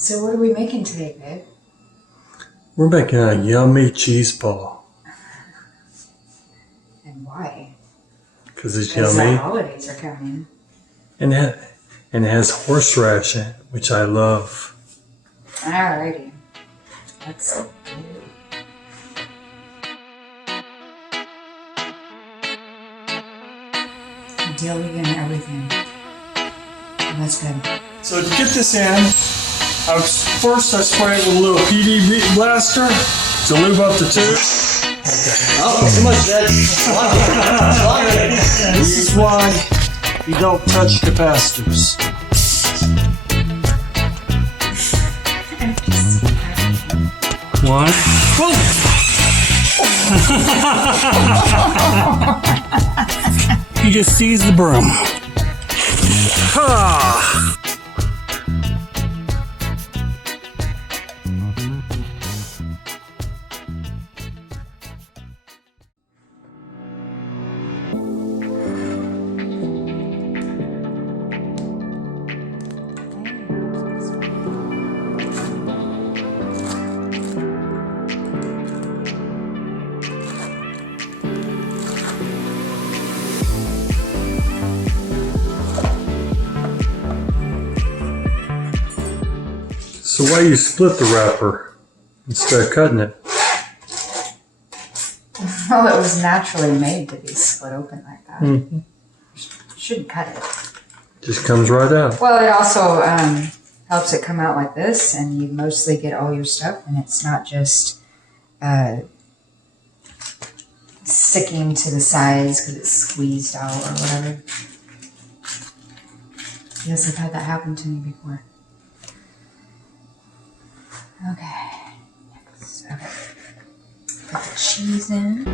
So what are we making today, babe? We're making a yummy cheese ball. And why? Because it's Because yummy. the holidays are coming. And it has horseradish in it, which I love. Alrighty. Let's do it. Dilly and everything. That's good. So to get this in, first I spray it with a little PD blaster to lube up the tube. Oh, too much dead. This is why you don't touch capacitors. One. You just seize the broom. Ha! So why you split the wrapper instead of cutting it? Well, it was naturally made to be split open like that. Mm-hmm. Shouldn't cut it. Just comes right out. Well, it also helps it come out like this, and you mostly get all your stuff, and it's not just sticking to the sides because it's squeezed out or whatever. Yes, I've had that happen to me before. Okay. Next. Okay. Put the cheese in.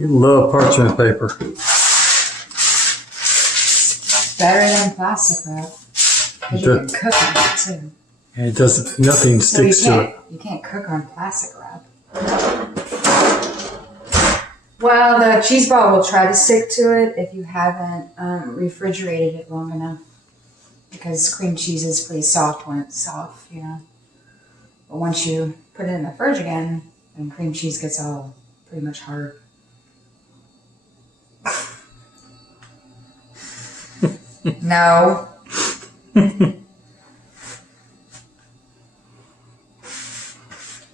You love parchment paper. Better than plastic wrap. Because you can cook on it too. And it doesn't, nothing sticks to it. You can't cook on plastic wrap. Well, the cheese ball will try to stick to it if you haven't refrigerated it long enough. Because cream cheese is pretty soft when it's soft, you know. But once you put it in the fridge again, then cream cheese gets all pretty much hard. No. Okay.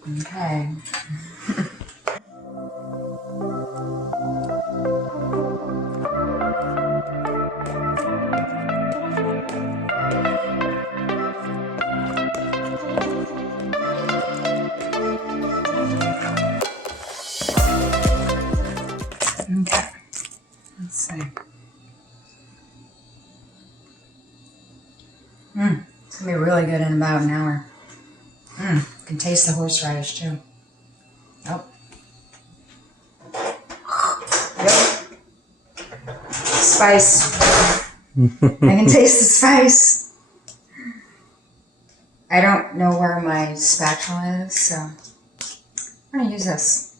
Okay. Let's see. It's gonna be really good in about an hour. You can taste the horseradish too. Oh. Yep. Spice. I can taste the spice. I don't know where my spatula is, so I'm gonna use this.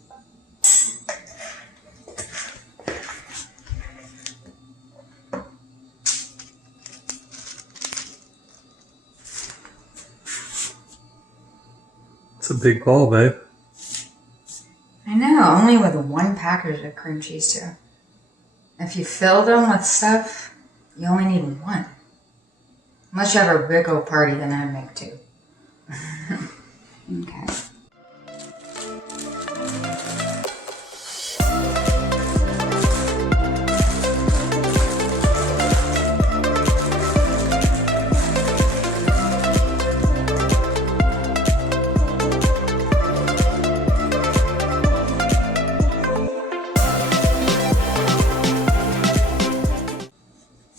It's a big ball, babe. I know, only with one package of cream cheese too. If you fill them with stuff, you only need one. Unless you have a big old party, then I'd make two. Okay.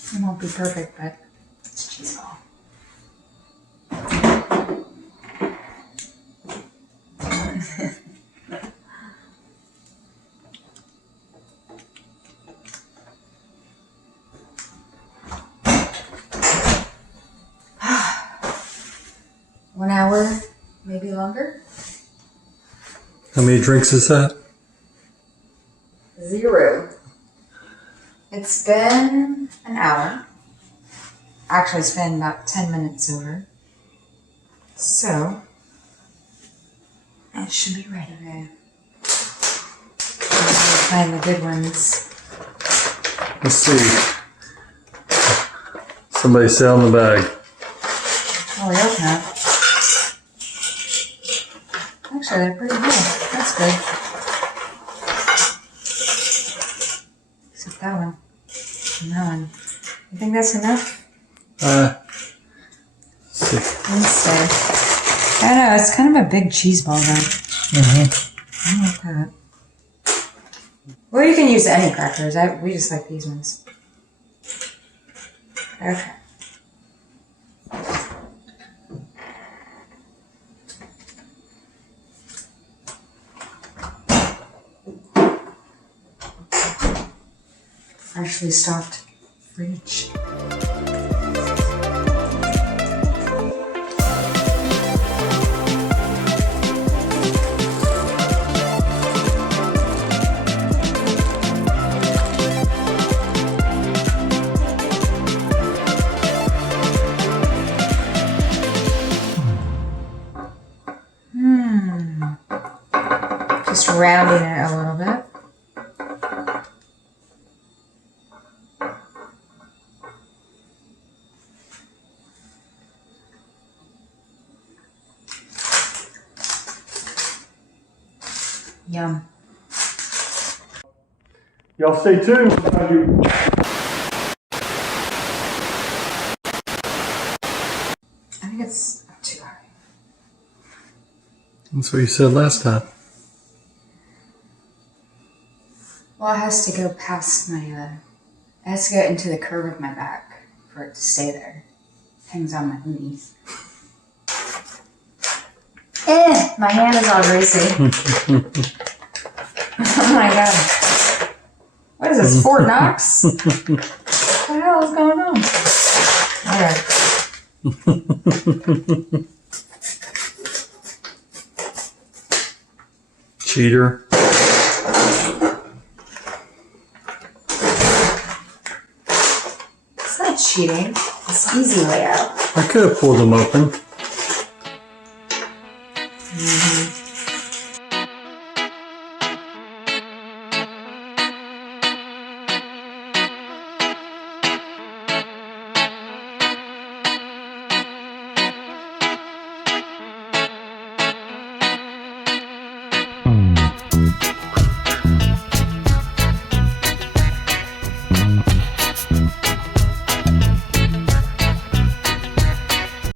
It won't be perfect, but it's cheese ball. One hour, maybe longer. How many drinks is that? 0. It's been an hour. Actually, it's been about 10 minutes over. So, it should be ready to find the good ones. Let's see. Somebody say on the bag. Oh, we open it. Actually, they're pretty good. That's good. Except that one. And that one. You think that's enough? See. Instead. I don't know, it's kind of a big cheese ball though. I like that. Well, you can use any crackers. We just like these ones. Okay. Freshly stocked fridge. Just rounding it a little bit. Yum. Y'all stay tuned. I think it's too high. That's what you said last time. Well, it has to go past my, it has to get into the curve of my back for it to stay there. Hangs on my knee. My hand is all greasy. Oh my god. What is this, Fort Knox? What the hell is going on? Okay. Cheater. It's not cheating. It's easy way out. I could have pulled them open.